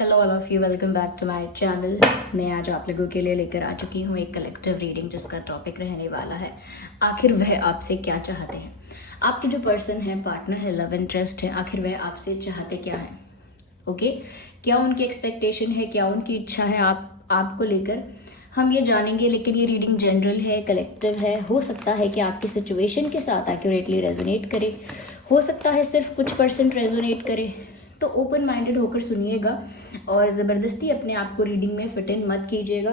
Hello all of you, welcome back to my channel. मैं आज आप लोगों के लिए लेकर आ चुकी हूँ एक कलेक्टिव रीडिंग जिसका टॉपिक रहने वाला है आखिर वह आपसे क्या चाहते हैं। आपके जो पर्सन है, पार्टनर है, लव इंटरेस्ट है, आखिर वह आपसे चाहते क्या है। ओके, क्या उनकी एक्सपेक्टेशन है, क्या उनकी इच्छा है आपको लेकर, हम ये जानेंगे। लेकिन ये रीडिंग जनरल है, कलेक्टिव है। हो सकता है कि आपकी सिचुएशन के साथ एक्यूरेटली रेजोनेट करे, हो सकता है सिर्फ कुछ % रेजोनेट करे। तो ओपन माइंडेड होकर सुनिएगा और ज़बरदस्ती अपने आप को रीडिंग में फिट इन मत कीजिएगा।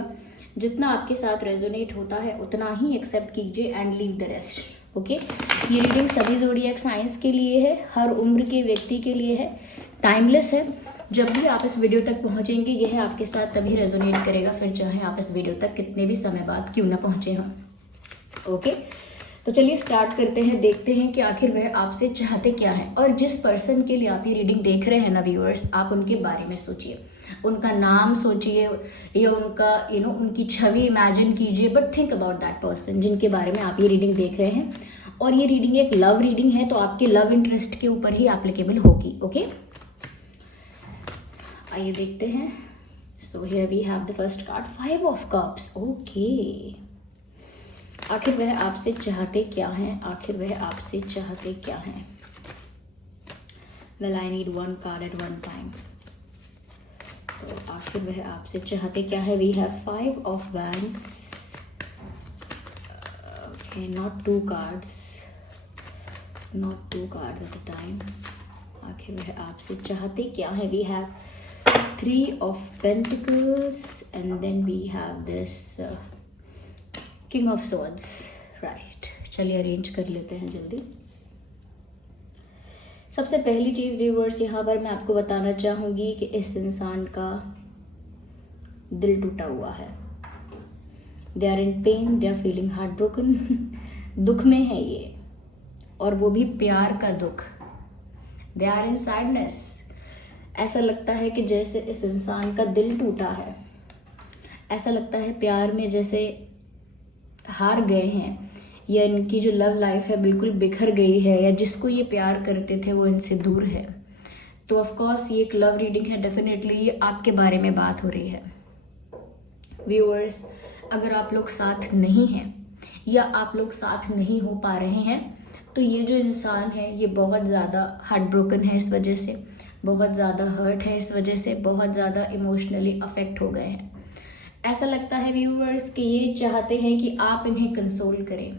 जितना आपके साथ रेजोनेट होता है उतना ही एक्सेप्ट कीजिए and leave the rest. Okay, ये रीडिंग सभी ज़ोडिएक साइंस के लिए है, हर उम्र के व्यक्ति के लिए है, टाइमलेस है। जब भी आप इस वीडियो तक पहुंचेंगे यह आपके साथ तभी रेजोनेट करेगा, फिर चाहे आप इस वीडियो तक कितने भी समय बाद क्यों ना पहुंचे हम। ओके, तो चलिए स्टार्ट करते हैं, देखते हैं कि आखिर वह आपसे चाहते क्या है। और जिस पर्सन के लिए आप ये रीडिंग देख रहे हैं ना व्यूअर्स, आप उनके बारे में सोचिए, उनका नाम सोचिए या उनका उनकी छवि इमेजिन कीजिए, but think about that person जिनके बारे में आप ये रीडिंग देख रहे हैं। और ये रीडिंग एक लव रीडिंग है, तो आपके लव इंटरेस्ट के ऊपर ही एप्लीकेबल होगी। ओके, आइए देखते हैं। So here we have the first card, 5 of cups. Okay, आखिर वह आपसे चाहते क्या हैं, आखिर वह आपसे चाहते क्या हैं। Well, I need 1 card at 1 time. तो आखिर वह आपसे चाहते क्या है। We have 5 of wands. Okay, not 2 cards, not 2 card at a time. आखिर वह आपसे चाहते क्या है। We have 3 of pentacles and then we have this king of swords. Right, चलिए अरेंज कर लेते हैं जल्दी। सबसे पहली चीज़ व्यूअर्स यहाँ पर मैं आपको बताना चाहूँगी कि इस इंसान का दिल टूटा हुआ है। They are in pain, they are feeling heart broken. दुख में है ये, और वो भी प्यार का दुख। They are in sadness. ऐसा लगता है कि जैसे इस इंसान का दिल टूटा है, ऐसा लगता है प्यार में जैसे हार गए हैं, या इनकी जो लव लाइफ है बिल्कुल बिखर गई है, या जिसको ये प्यार करते थे वो इनसे दूर है। तो ऑफ कोर्स ये एक लव रीडिंग है, डेफिनेटली ये आपके बारे में बात हो रही है। व्यूअर्स, अगर आप लोग साथ नहीं हैं या आप लोग साथ नहीं हो पा रहे हैं, तो ये जो इंसान है ये बहुत ज़्यादा हार्ट ब्रोकन है, इस वजह से बहुत ज़्यादा हर्ट है, इस वजह से बहुत ज़्यादा इमोशनली अफेक्ट हो गए हैं। ऐसा लगता है व्यूअर्स कि ये चाहते हैं कि आप इन्हें कंसोल करें,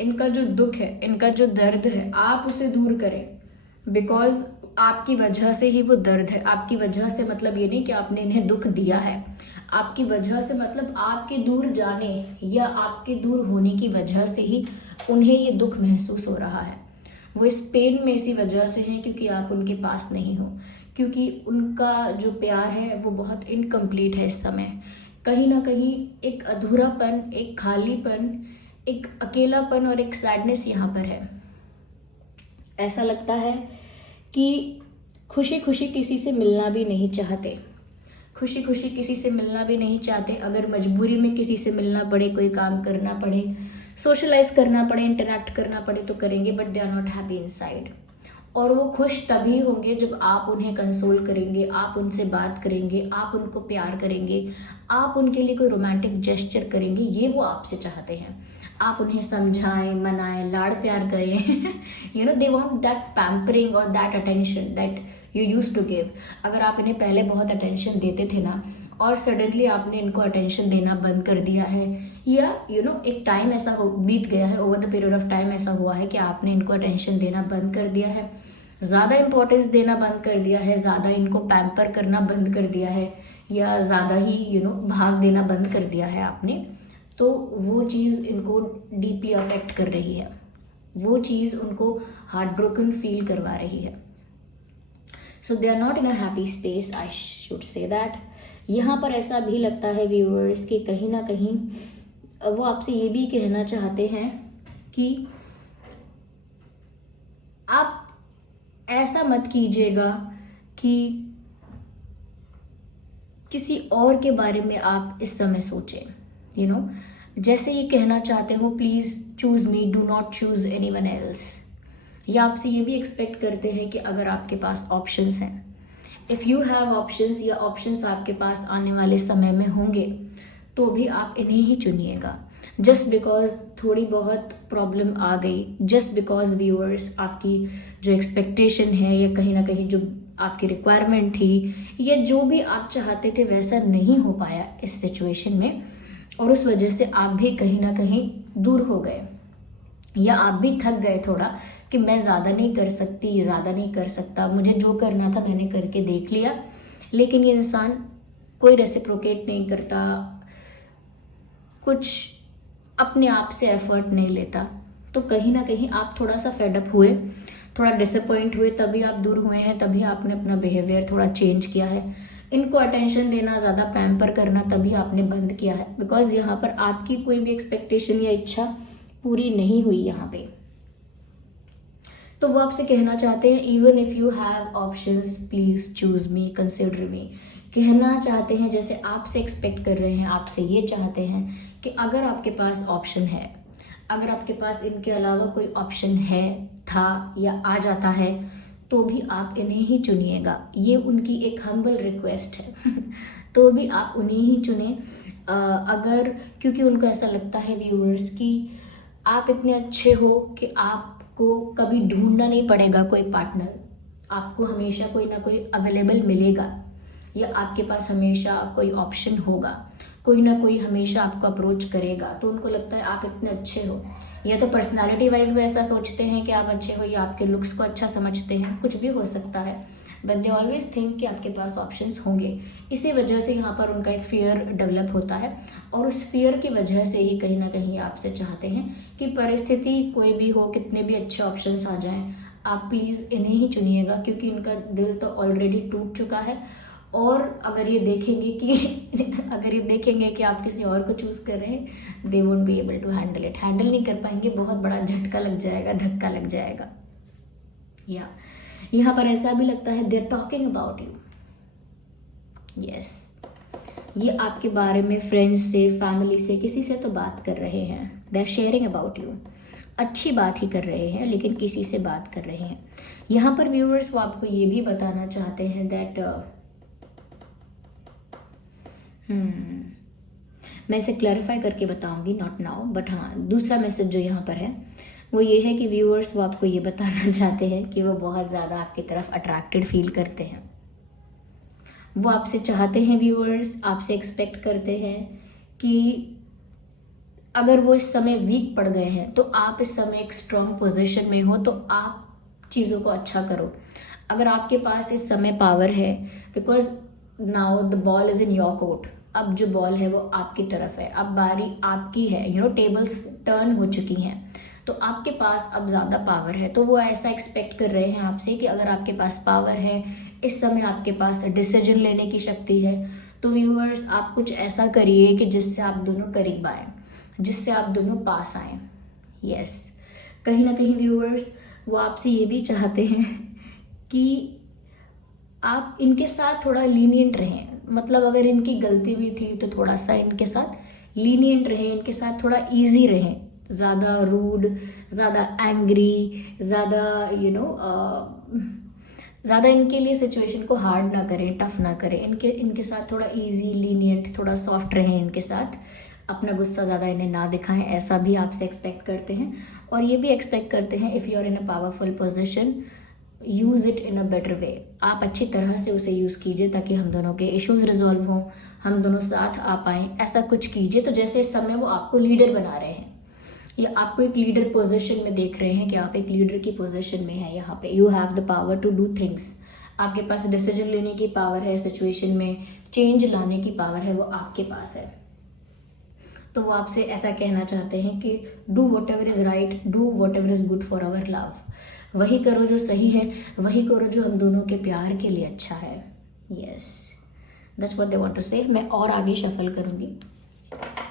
इनका जो दुख है, इनका जो दर्द है, आप उसे दूर करें। बिकॉज आपकी वजह से ही वो दर्द है। आपकी वजह से मतलब ये नहीं कि आपने इन्हें दुख दिया है, आपकी वजह से मतलब आपके दूर जाने या आपके दूर होने की वजह से ही उन्हें ये दुख महसूस हो रहा है। वो इस पेन में इसी वजह से हैं क्योंकि आप उनके पास नहीं हो, क्योंकि उनका जो प्यार है वो बहुत इनकम्प्लीट है इस समय। कहीं ना कहीं एक अधूरापन, एक खालीपन, एक अकेलापन और एक सैडनेस यहाँ पर है। ऐसा लगता है कि खुशी खुशी किसी से मिलना भी नहीं चाहते, खुशी खुशी किसी से मिलना भी नहीं चाहते। अगर मजबूरी में किसी से मिलना पड़े, कोई काम करना पड़े, सोशलाइज करना पड़े, इंटरैक्ट करना पड़े तो करेंगे, but they are not happy inside. और वो खुश तभी होंगे जब आप उन्हें कंसोल करेंगे, आप उनसे बात करेंगे, आप उनको प्यार करेंगे, आप उनके लिए कोई रोमांटिक जेस्चर करेंगे। ये वो आपसे चाहते हैं। आप उन्हें समझाएं, मनाएं, लाड़ प्यार करें। दे वांट दैट पैम्परिंग और that attention that you used to give. अगर आप इन्हें पहले बहुत अटेंशन देते थे ना, और सडनली आपने इनको अटेंशन देना बंद कर दिया है, या एक टाइम ऐसा बीत गया है, over the period of time ऐसा हुआ है कि आपने इनको अटेंशन देना बंद कर दिया है, ज़्यादा इंपॉर्टेंस देना बंद कर दिया है, ज़्यादा इनको पैम्पर करना बंद कर दिया है, या ज़्यादा ही भाग देना बंद कर दिया है आपने, तो वो चीज़ इनको डीपली अफेक्ट कर रही है, वो चीज़ उनको हार्ट ब्रोकन फील करवा रही है। So they are not in a happy space, I should say that. यहाँ पर ऐसा भी लगता है व्यूअर्स कि कहीं ना कहीं वो आपसे ये भी कहना चाहते हैं कि आप ऐसा मत कीजिएगा कि किसी और के बारे में आप इस समय सोचें। जैसे ये कहना चाहते हो, please choose me, do not choose anyone else. या आपसे ये भी एक्सपेक्ट करते हैं कि अगर आपके पास ऑप्शंस हैं, इफ़ यू हैव ऑप्शंस, या ऑप्शंस आपके पास आने वाले समय में होंगे, तो भी आप इन्हें ही चुनिएगा। जस्ट बिकॉज थोड़ी बहुत प्रॉब्लम आ गई, जस्ट बिकॉज व्यूअर्स आपकी जो एक्सपेक्टेशन है, या कहीं ना कहीं जो आपकी रिक्वायरमेंट थी, या जो भी आप चाहते थे वैसा नहीं हो पाया इस सिचुएशन में, और उस वजह से आप भी कहीं ना कहीं दूर हो गए, या आप भी थक गए थोड़ा कि मैं ज़्यादा नहीं कर सकती, ज़्यादा नहीं कर सकता, मुझे जो करना था मैंने करके देख लिया, लेकिन ये इंसान कोई रेसिप्रोकेट नहीं करता, कुछ अपने आप से एफर्ट नहीं लेता। तो कहीं ना कहीं आप थोड़ा सा फेडअप हुए, थोड़ा डिसअपॉइंट हुए, तभी आप दूर हुए हैं, तभी आपने अपना बिहेवियर थोड़ा चेंज किया है। इनको अटेंशन देना, ज़्यादा पैम्पर करना तभी आपने बंद किया है, बिकॉज यहाँ पर आपकी कोई भी एक्सपेक्टेशन या इच्छा पूरी नहीं हुई यहाँ पे। तो वो आपसे कहना चाहते हैं, even if you have options please choose me, consider me. कहना चाहते हैं, जैसे आपसे एक्सपेक्ट कर रहे हैं, आपसे ये चाहते हैं कि अगर आपके पास ऑप्शन है, अगर आपके पास इनके अलावा कोई ऑप्शन है, था या आ जाता है, तो भी आप इन्हें ही चुनिएगा। ये उनकी एक हम्बल रिक्वेस्ट है तो भी आप उन्हें ही चुने। अगर, क्योंकि उनको ऐसा लगता है व्यूअर्स कि आप इतने अच्छे हो कि आपको कभी ढूंढना नहीं पड़ेगा कोई पार्टनर, आपको हमेशा कोई ना कोई अवेलेबल मिलेगा, या आपके पास हमेशा कोई ऑप्शन होगा, कोई ना कोई हमेशा आपको अप्रोच करेगा। तो उनको लगता है आप इतने अच्छे हो, या तो पर्सनालिटी वाइज वो ऐसा सोचते हैं कि आप अच्छे हो, या आपके लुक्स को अच्छा समझते हैं, कुछ भी हो सकता है, बट दे ऑलवेज थिंक कि आपके पास ऑप्शंस होंगे। इसी वजह से यहाँ पर उनका एक फियर डेवलप होता है, और उस फियर की वजह से ही कहीं ना कहीं आपसे चाहते हैं कि परिस्थिति कोई भी हो, कितने भी अच्छे ऑप्शंस आ जाएं, आप प्लीज़ इन्हें ही चुनिएगा, क्योंकि इनका दिल तो ऑलरेडी टूट चुका है। और अगर ये देखेंगे कि आप किसी और को चूज़ कर रहे हैं, they won't be able to handle it, handle नहीं कर पाएंगे, बहुत बड़ा झटका लग जाएगा, धक्का लग जाएगा। या यहाँ पर ऐसा भी लगता है they are talking about you. Yes, ये आपके बारे में फ्रेंड्स से, फैमिली से, किसी से तो बात कर रहे हैं, they are sharing about you. अच्छी बात ही कर रहे हैं, लेकिन किसी से बात कर रहे हैं। यहाँ पर व्यूअर्स वो आपको ये भी बताना चाहते हैं दैट मैं इसे क्लैरिफाई करके बताऊंगी, नॉट नाउ, बट हाँ, दूसरा मैसेज जो यहाँ पर है वो ये है कि व्यूअर्स वो आपको ये बताना चाहते हैं कि वो बहुत ज़्यादा आपकी तरफ अट्रैक्टेड फील करते हैं। वो आपसे चाहते हैं, व्यूअर्स आपसे एक्सपेक्ट करते हैं कि अगर वो इस समय वीक पड़ गए हैं, तो आप इस समय एक स्ट्रॉन्ग पोजीशन में हो, तो आप चीज़ों को अच्छा करो। अगर आपके पास इस समय पावर है, because now the ball is in your court, अब जो बॉल है वो आपकी तरफ है, अब बारी आपकी है, टेबल्स टर्न हो चुकी हैं, तो आपके पास अब ज़्यादा पावर है। तो वो ऐसा एक्सपेक्ट कर रहे हैं आपसे कि अगर आपके पास पावर है, इस समय आपके पास डिसीजन लेने की शक्ति है, तो व्यूअर्स आप कुछ ऐसा करिए कि जिससे आप दोनों करीब आएँ, जिससे आप दोनों पास आएँ। यस, कहीं ना कहीं व्यूअर्स वो आपसे ये भी चाहते हैं कि आप इनके साथ थोड़ा लीनियंट रहें, मतलब अगर इनकी गलती भी थी तो थोड़ा सा इनके साथ लीनियंट रहें, इनके साथ थोड़ा इजी रहें, ज़्यादा रूड, ज़्यादा एंग्री, ज़्यादा ज़्यादा इनके लिए सिचुएशन को हार्ड ना करें, टफ ना करें, इनके साथ थोड़ा इजी, लीनियंट, थोड़ा सॉफ्ट रहें इनके साथ, अपना गुस्सा ज़्यादा इन्हें ना दिखाएं, ऐसा भी आपसे एक्सपेक्ट करते हैं। और ये भी एक्सपेक्ट करते हैं if you are in a powerful position, use it in a better way, आप अच्छी तरह से उसे यूज़ कीजिए ताकि हम दोनों के इश्यूज़ रिजॉल्व हों, हम दोनों साथ आ पाएँ, ऐसा कुछ कीजिए। तो जैसे इस समय वो आपको लीडर बना रहे हैं, या आपको एक लीडर पोजीशन में देख रहे हैं कि आप एक लीडर की पोजीशन में हैं, यहाँ पे you have the power to do things, आपके पास डिसीजन लेने की पावर है, सिचुएशन में चेंज लाने की पावर है, वो आपके पास है। तो वो आपसे ऐसा कहना चाहते हैं कि do whatever is right, do whatever is good for our love, वही करो जो सही है, वही करो जो हम दोनों के प्यार के लिए अच्छा है। Yes, that's what they want to say. मैं और आगे शफल करूँगी।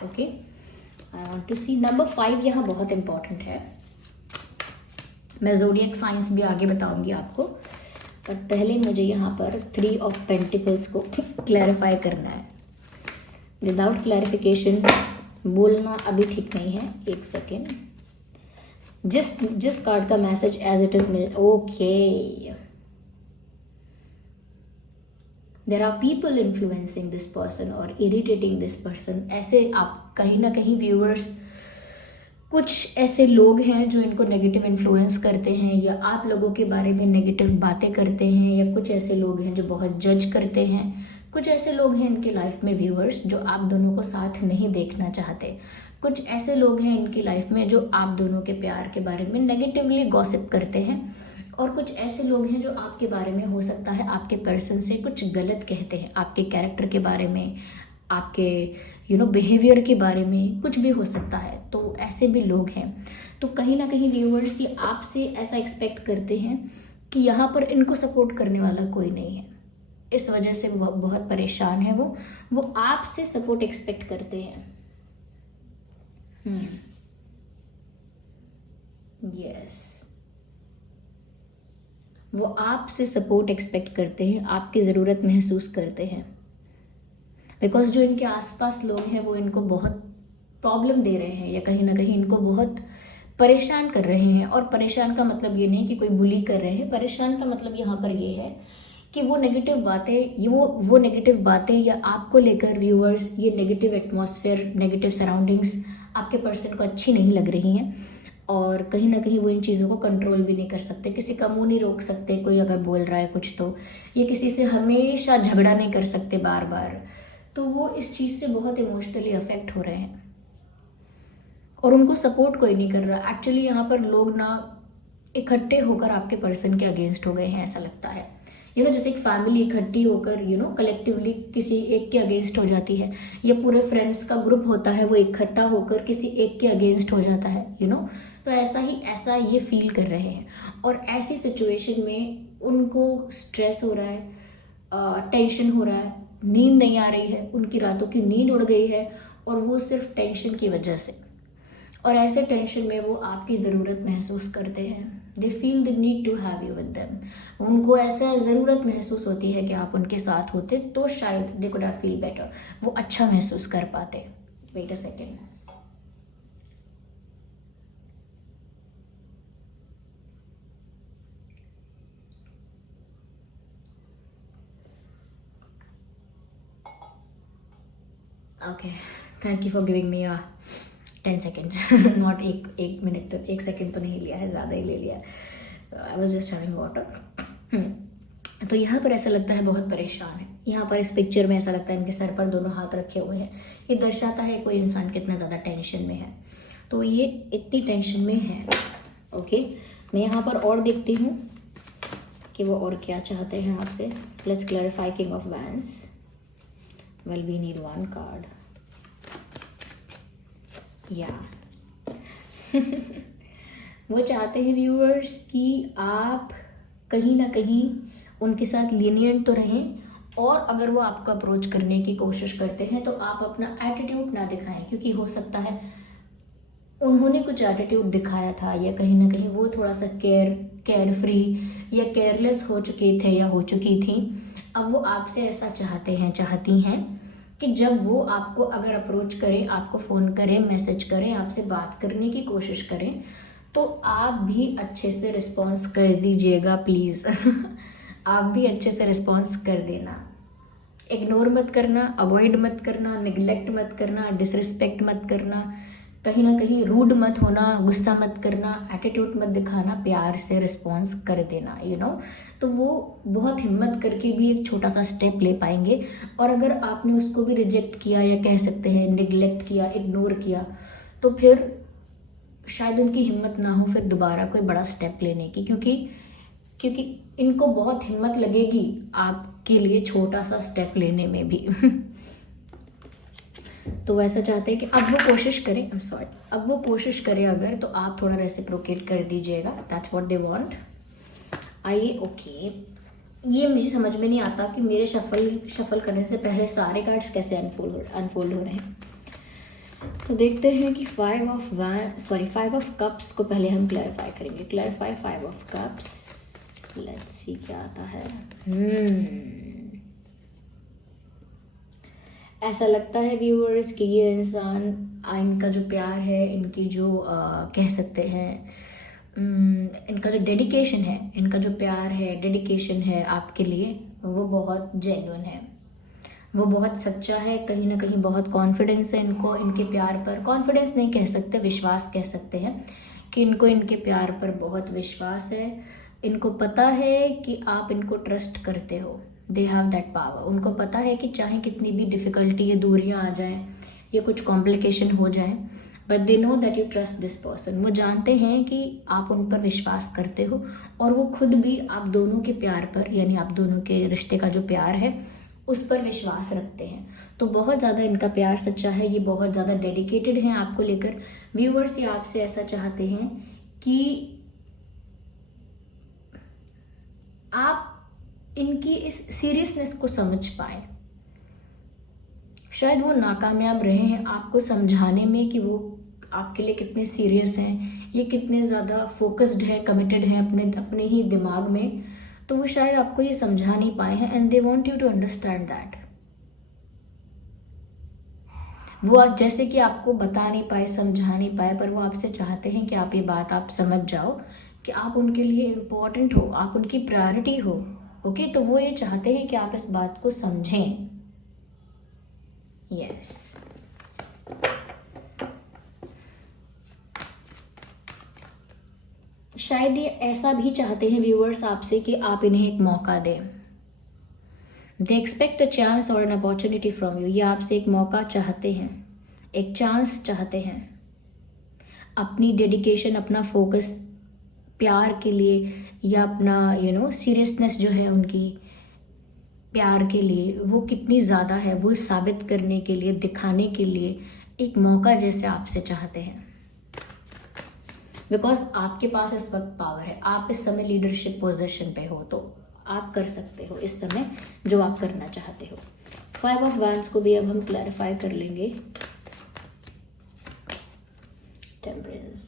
Okay, I want to see number 5, यहाँ बहुत इंपॉर्टेंट है। मैं ज़ोडिएक साइंस भी आगे बताऊँगी आपको, बट पहले मुझे यहाँ पर 3 ऑफ पेंटिकल्स को क्लैरिफाई करना है। विदाउट क्लैरिफिकेशन बोलना अभी ठीक नहीं है। एक सेकेंड, जिस कार्ड का मैसेज एज इट इज मिल, okay, there are people influencing this person और इरिटेटिंग दिस पर्सन। ऐसे आप कहीं ना कहीं व्यूअर्स, कुछ ऐसे लोग हैं जो इनको नेगेटिव इन्फ्लुएंस करते हैं या आप लोगों के बारे में नेगेटिव बातें करते हैं, या कुछ ऐसे लोग हैं जो बहुत जज करते हैं। कुछ ऐसे लोग हैं इनकी लाइफ में व्यूअर्स जो आप दोनों को साथ नहीं देखना चाहते। कुछ ऐसे लोग हैं इनकी लाइफ में जो आप दोनों के प्यार के बारे में नेगेटिवली गॉसिप करते हैं। और कुछ ऐसे लोग हैं जो आपके बारे में, हो सकता है आपके पर्सन से कुछ गलत कहते हैं, आपके कैरेक्टर के बारे में, आपके बिहेवियर के बारे में, कुछ भी हो सकता है। तो ऐसे भी लोग हैं। तो कहीं ना कहीं व्यूअर्स ये आपसे ऐसा एक्सपेक्ट करते हैं कि यहाँ पर इनको सपोर्ट करने वाला कोई नहीं है। इस वजह से वो बहुत परेशान है। वो आपसे सपोर्ट एक्सपेक्ट करते हैं। यस, वो आपसे सपोर्ट एक्सपेक्ट करते हैं, आपकी ज़रूरत महसूस करते हैं। बिकॉज जो इनके आसपास लोग हैं वो इनको बहुत प्रॉब्लम दे रहे हैं या कहीं ना कहीं इनको बहुत परेशान कर रहे हैं। और परेशान का मतलब ये नहीं कि कोई बुली कर रहे हैं, परेशान का मतलब यहाँ पर ये है कि वो नेगेटिव बातें, वो नेगेटिव बातें या आपको लेकर व्यूअर्स, ये नेगेटिव एटमॉस्फेयर, नेगेटिव सराउंडिंग्स आपके पर्सन को अच्छी नहीं लग रही हैं। और कहीं ना कहीं वो इन चीज़ों को कंट्रोल भी नहीं कर सकते, किसी का मुंह नहीं रोक सकते। कोई अगर बोल रहा है कुछ तो ये किसी से हमेशा झगड़ा नहीं कर सकते बार बार। तो वो इस चीज़ से बहुत इमोशनली अफेक्ट हो रहे हैं और उनको सपोर्ट कोई नहीं कर रहा। एक्चुअली यहाँ पर लोग ना इकट्ठे होकर आपके पर्सन के अगेंस्ट हो गए हैं, ऐसा लगता है। जैसे एक फैमिली इकट्ठी होकर कलेक्टिवली किसी एक के अगेंस्ट हो जाती है, या पूरे फ्रेंड्स का ग्रुप होता है वो इकट्ठा होकर किसी एक के अगेंस्ट हो जाता है। तो ऐसा ये फील कर रहे हैं। और ऐसी सिचुएशन में उनको स्ट्रेस हो रहा है, टेंशन हो रहा है, नींद नहीं आ रही है, उनकी रातों की नींद उड़ गई है, और वो सिर्फ टेंशन की वजह से। और ऐसे टेंशन में वो आपकी ज़रूरत महसूस करते हैं। They feel the need to have you with them. उनको ऐसा ज़रूरत महसूस होती है कि आप उनके साथ होते तो शायद they could have feel better, वो अच्छा महसूस कर पाते। Wait a second. Okay, thank you for giving me 10 seconds. Not एक मिनट, तो 1 सेकेंड तो नहीं लिया है, ज़्यादा ही ले लिया। I was just having water. तो यहाँ पर ऐसा लगता है बहुत परेशान है। यहाँ पर इस पिक्चर में ऐसा लगता है इनके सर पर दोनों हाथ रखे हुए हैं। ये दर्शाता है कोई इंसान कितना ज़्यादा टेंशन में है। तो ये इतनी टेंशन में है। ओके, मैं यहाँ पर और देखती हूँ कि वो और क्या चाहते हैं आपसे। Let's clarify king of wands. Well, we need 1 card. या वो चाहते हैं व्यूअर्स कि आप कहीं ना कहीं उनके साथ लीनियंट तो रहें, और अगर वो आपको अप्रोच करने की कोशिश करते हैं तो आप अपना एटीट्यूड ना दिखाएं, क्योंकि हो सकता है उन्होंने कुछ एटीट्यूड दिखाया था, या कहीं ना कहीं वो थोड़ा सा केयर फ्री या केयरलेस हो चुके थे या हो चुकी थी। अब वो आपसे ऐसा चाहती हैं कि जब वो आपको अगर अप्रोच करें, आपको फ़ोन करें, मैसेज करें, आपसे बात करने की कोशिश करें, तो आप भी अच्छे से रिस्पॉन्स कर दीजिएगा प्लीज़। आप भी अच्छे से रिस्पॉन्स कर देना। इग्नोर मत करना, अवॉइड मत करना, निगलेक्ट मत करना, डिसरिस्पेक्ट मत करना, कहीं ना कहीं रूड मत होना, गुस्सा मत करना, एटीट्यूड मत दिखाना, प्यार से रिस्पॉन्स कर देना। तो वो बहुत हिम्मत करके भी एक छोटा सा स्टेप ले पाएंगे। और अगर आपने उसको भी रिजेक्ट किया, या कह सकते हैं निगलेक्ट किया, इग्नोर किया, तो फिर शायद उनकी हिम्मत ना हो फिर दोबारा कोई बड़ा स्टेप लेने की, क्योंकि इनको बहुत हिम्मत लगेगी आपके लिए छोटा सा स्टेप लेने में भी। तो वैसा चाहते हैं कि अब वो कोशिश करें, अब वो कोशिश करें अगर, तो आप थोड़ा रेसिप्रोकेट कर दीजिएगा। That's what they want. आइए, ओके, ये मुझे समझ में नहीं आता कि मेरे शफल करने से पहले सारे कार्ड्स कैसे अनफोल्ड हो रहे हैं। तो देखते हैं कि 5 ऑफ कप्स को पहले हम क्लैरिफाई करेंगे। Clarify 5 of cups. Let's see क्या आता है। ऐसा लगता है व्यूअर्स कि ये इंसान, इनका जो प्यार है, इनकी जो कह सकते हैं इनका जो डेडिकेशन है, इनका जो प्यार है, डेडिकेशन है आपके लिए, वो बहुत जेन्युइन है, वो बहुत सच्चा है। कहीं ना कहीं बहुत कॉन्फिडेंस है इनको इनके प्यार पर। कॉन्फिडेंस नहीं कह सकते, विश्वास कह सकते हैं कि इनको इनके प्यार पर बहुत विश्वास है। इनको पता है कि आप इनको ट्रस्ट करते हो, दे हैव दैट पावर। उनको पता है कि चाहे कितनी भी डिफ़िकल्टी, ये दूरियां आ जाएं, ये कुछ कॉम्प्लिकेशन हो जाए, but they know that you trust this person. वो जानते हैं कि आप उन पर विश्वास करते हो, और वो खुद भी आप दोनों के प्यार पर, यानी आप दोनों के रिश्ते का जो प्यार है उस पर विश्वास रखते हैं। तो बहुत ज़्यादा इनका प्यार सच्चा है, ये बहुत ज़्यादा डेडिकेटेड हैं आपको लेकर। व्यूअर्स, ये आपसे ऐसा चाहते हैं कि आप इनकी इस सीरियसनेस को समझ पाए। शायद वो नाकामयाब रहे हैं आपको समझाने में कि वो आपके लिए कितने सीरियस हैं, ये कितने ज़्यादा फोकस्ड हैं, कमिटेड हैं अपने ही दिमाग में। तो वो शायद आपको ये समझा नहीं पाए हैं, and they want you to understand that. वो आप जैसे कि आपको बता नहीं पाए, समझा नहीं पाए, पर वो आपसे चाहते हैं कि आप ये बात आप समझ जाओ कि आप उनके लिए इम्पोर्टेंट हो, आप उनकी प्रायोरिटी हो। ओके, तो वो ये चाहते हैं कि आप इस बात को समझें। यस, शायद ये ऐसा भी चाहते हैं व्यूअर्स आपसे कि आप इन्हें एक मौका दें। दे एक्सपेक्ट अ चांस और एन अपॉर्चुनिटी फ्रॉम यू। ये आपसे एक मौका चाहते हैं, एक चांस चाहते हैं। अपनी डेडिकेशन, अपना फोकस प्यार के लिए, या अपना सीरियसनेस जो है उनकी प्यार के लिए, वो कितनी ज़्यादा है, वो साबित करने के लिए, दिखाने के लिए एक मौका जैसे आपसे चाहते हैं। बिकॉज आपके पास इस वक्त पावर है, आप इस समय लीडरशिप पोजीशन पे हो, तो आप कर सकते हो इस समय जो आप करना चाहते हो। 5 ऑफ वांड्स को भी अब हम क्लैरिफाई कर लेंगे। टेम्परेंस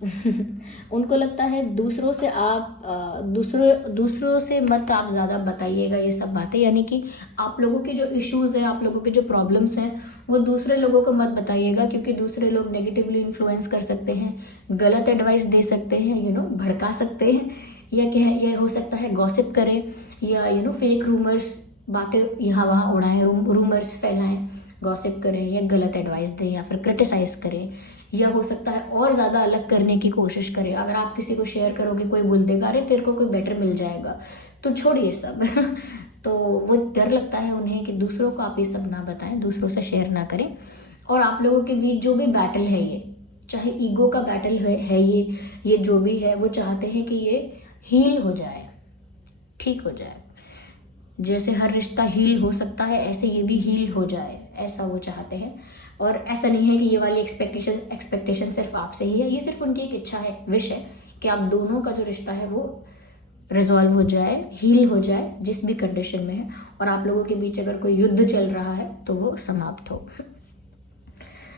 उनको लगता है दूसरों से आप दूसरों से मत आप ज़्यादा बताइएगा ये सब बातें, यानी कि आप लोगों के जो इश्यूज़ हैं, आप लोगों के जो प्रॉब्लम्स हैं, वो दूसरे लोगों को मत बताइएगा, क्योंकि दूसरे लोग नेगेटिवली इन्फ्लुएंस कर सकते हैं, गलत एडवाइस दे सकते हैं, भड़का सकते हैं, या हो सकता है गॉसिप करें, या फेक रूमर्स, बातें यहाँ वहाँ उड़ाएं, रूमर्स फैलाएं, गॉसिप करें, या गलत एडवाइस दें, या फिर क्रिटिसाइज़ करें, या हो सकता है और ज़्यादा अलग करने की कोशिश करें। अगर आप किसी को शेयर करोगे, कोई बोल देगा अरे तेरे को कोई बेटर मिल जाएगा, तो छोड़िए सब तो वो डर लगता है उन्हें कि दूसरों को आप ये सब ना बताएं, दूसरों से शेयर ना करें। और आप लोगों के बीच जो भी बैटल है, ये चाहे ईगो का बैटल है, ये जो भी है, वो चाहते हैं कि ये हील हो जाए, ठीक हो जाए। जैसे हर रिश्ता हील हो सकता है, ऐसे ये भी हील हो जाए, ऐसा वो चाहते हैं। और ऐसा नहीं है कि ये वाली एक्सपेक्टेशन सिर्फ आपसे ही है, ये सिर्फ उनकी एक इच्छा है, विश है कि आप दोनों का जो रिश्ता है वो रिजॉल्व हो जाए, हील हो जाए, जिस भी कंडीशन में है। और आप लोगों के बीच अगर कोई युद्ध चल रहा है तो वो समाप्त हो।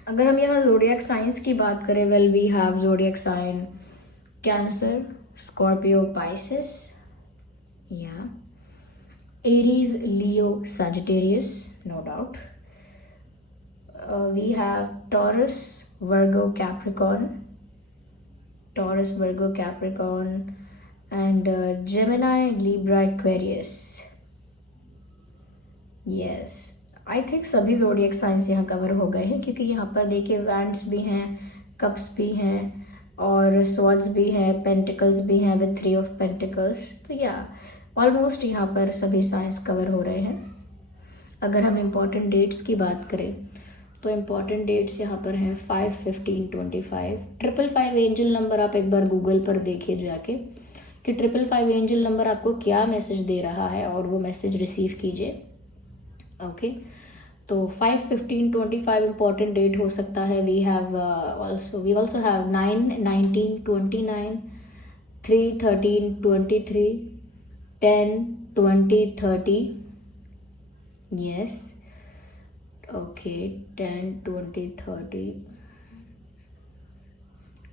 अगर हम यहाँ ज़ोडिएक साइंस की बात करें, well we have zodiac sign cancer, Scorpio, Pisces, या Aries, Leo, Sagittarius, no doubt. We have Taurus, Virgo, Capricorn, and Gemini, Libra, Aquarius. Yes, I think सभी ज़ोडिएक साइंस यहाँ कवर हो गए हैं, क्योंकि यहाँ पर देखिए वैंड्स भी हैं, कप्स भी हैं, और स्वॉर्ड्स भी हैं, पेंटिकल्स भी हैं विद 3 ऑफ पेंटिकल्स। तो या ऑलमोस्ट यहाँ पर सभी साइंस कवर हो रहे हैं। अगर हम इम्पॉर्टेंट डेट्स की बात करें तो इम्पॉर्टेंट डेट्स यहाँ पर हैं 5, 15, 25। 555 एंजल नंबर आप एक बार गूगल पर देखिए जाके कि 555 एंजल नंबर आपको क्या मैसेज दे रहा है, और वो मैसेज रिसीव कीजिए। ओके, तो 5, 15, 25 इम्पॉर्टेंट डेट हो सकता है। We also have 9, 19, 29, 3, 13, 23, 10, 20, 30। Yes, okay, 10, 20, 30,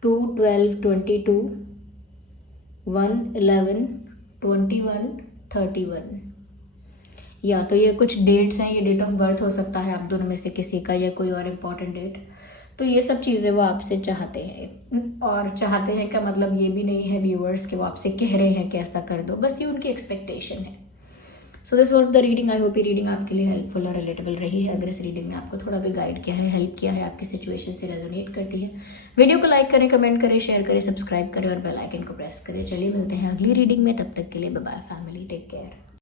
2, 12, 22, 1, 11, 21, 31। तो ये कुछ डेट्स हैं, ये डेट ऑफ बर्थ हो सकता है आप दोनों में से किसी का, या कोई और इम्पॉर्टेंट डेट। तो ये सब चीज़ें वो आपसे चाहते हैं, और चाहते हैं का मतलब ये भी नहीं है व्यूअर्स कि वो आपसे कह रहे हैं कि ऐसा कर दो, बस ये उनकी एक्सपेक्टेशन है। So this was the reading. I hope ये रीडिंग आपके लिए हेल्पफुल और रिलेटेबल रही है। अगर इस रीडिंग ने आपको थोड़ा भी गाइड किया है, हेल्प किया है, आपकी सिचुएशन से रेजोनेट करती है, वीडियो को लाइक करें, कमेंट करें, शेयर करें, सब्सक्राइब करें और बेल आइकन को प्रेस करें। चलिए मिलते हैं अगली रीडिंग में, तब तक के लिए bye bye family, take care.